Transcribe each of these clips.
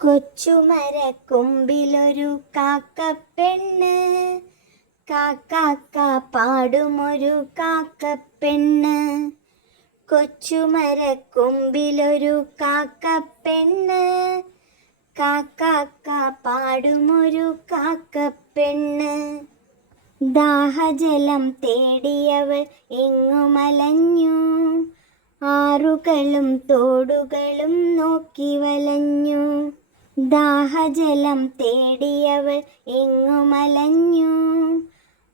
കൊച്ചുമരക്കൊമ്പിലൊരു കാക്കപ്പെണ്ണ്. കാക്കാക്ക പാടുമൊരു കാക്കപ്പെണ്ണ്. കൊച്ചുമരക്കൊമ്പിലൊരു കാക്കപ്പെണ്ണ്. കാക്കാക്ക പാടുമൊരു കാക്കപ്പെണ്ണ്. ദാഹജലം തേടിയവൾ എങ്ങുമലഞ്ഞു ആറുകളും തോടുകളും നോക്കി വലഞ്ഞു. ദാഹജലം തേടിയവൾ എങ്ങുമലഞ്ഞു.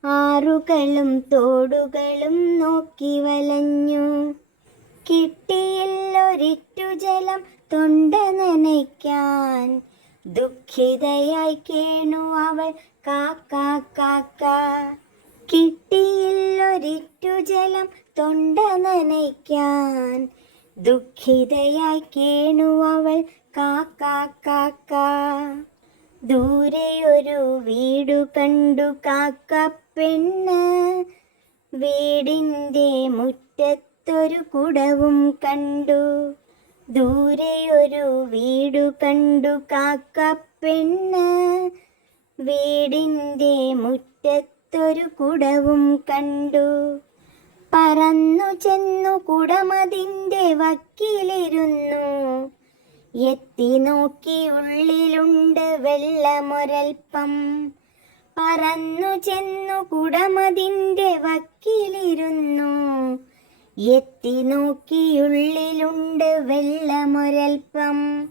ആറുകളും തോടുകളും നോക്കി വലഞ്ഞു. കിട്ടിയില്ലൊരിറ്റു ജലം തൊണ്ട നനയ്ക്കാൻ. ദുഃഖിതയായി കേണു അവൾ കാക്കാ കാക്ക കിട്ടിയില്ലൊരിറ്റു ജലം തൊണ്ട നനയ്ക്കാൻ. ദുഃഖിതയായി കേണു അവൾ. കാക്കാ കാക്ക ദൂരെയൊരു വീടു കണ്ടു കാക്ക പെണ്ണ്. വീടിന്റെ മുറ്റത്തൊരു കുടവും കണ്ടു. ദൂരെയൊരു വീടു കണ്ടു കാക്ക പെണ്ണ്. വീടിന്റെ മുറ്റത്തൊരു കുടവും കണ്ടു. പറന്നു ചെന്നു കുടമതിന്റെ വക്കിലിരുന്നു. എത്തി നോക്കി ഉള്ളിലുണ്ട് വെള്ളമൊരൽപ്പം. പറന്നു ചെന്നു കുടമതിന്റെ വക്കിലിരുന്നു. എത്തി നോക്കിയുള്ളിലുണ്ട് വെള്ളമൊരൽപ്പം.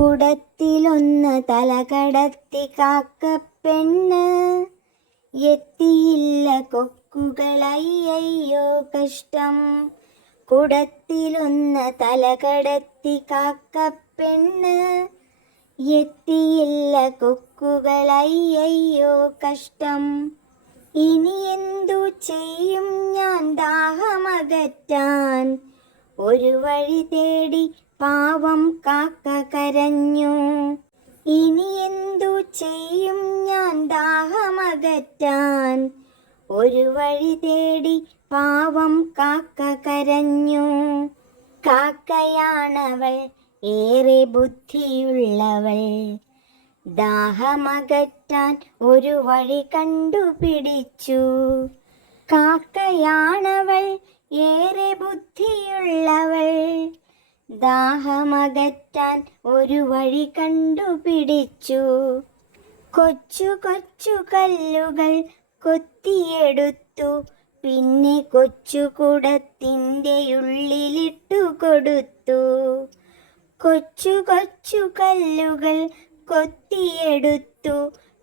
കുടത്തിലൊന്ന് തലകടത്തി കാക്കപ്പെണ്ണ്. എത്തിയില്ല കൊക്കുകളയ്യോ കഷ്ടം. കുടത്തിലൊന്ന് തലകടത്തി കാക്കപ്പെണ്ണ് എത്തിയില്ല കൊക്കുകളയ്യോ കഷ്ടം. ഇനി എന്തു ചെയ്യും? ഞാൻ ദാഹമകറ്റാൻ ഒരു വഴി തേടി പാവം കാക്ക കരഞ്ഞു. ഇനി ദാഹമകറ്റാൻ ഒരു വഴി തേടി പാവം കാക്ക കരഞ്ഞു. കാക്കയാണവൾ ഏറെ ബുദ്ധിയുള്ളവൾ. ദാഹമകറ്റാൻ ഒരു വഴി കണ്ടുപിടിച്ചു. കാക്കയാണവൾ ഏറെ ബുദ്ധിയുള്ളവൾ. ദാഹമകറ്റാൻ ഒരു വഴി കണ്ടുപിടിച്ചു. കൊച്ചു കൊച്ചു കല്ലുകൾ കൊത്തിയെടുത്തു. പിന്നെ കൊച്ചു കുടത്തിന്റെ ഉള്ളിലിട്ടു കൊടുത്തു. കൊച്ചു കൊച്ചു കല്ലുകൾ കൊത്തിയെടുത്തു.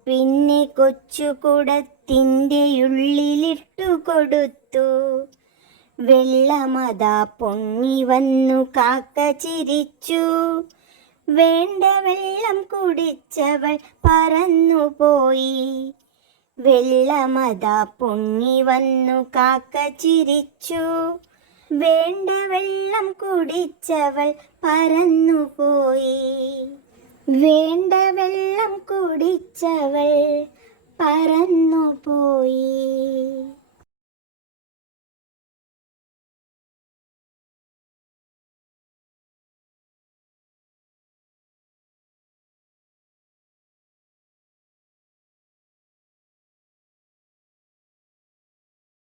പിന്നെ കൊച്ചു കുടത്തിന്റെ ഉള്ളിലിട്ടു കൊടുത്തു. വെള്ളമതാ പൊങ്ങി വന്നു കാക്ക ചിരിച്ചു. വേണ്ട വെള്ളം കുടിച്ചവൾ പറന്നുപോയി. വെള്ളമതാ പൊങ്ങി വന്നു കാക്ക ചിരിച്ചു. വേണ്ട വെള്ളം കുടിച്ചവൾ പറന്നുപോയി. വേണ്ട വെള്ളം കുടിച്ചവൾ പറന്നുപോയി.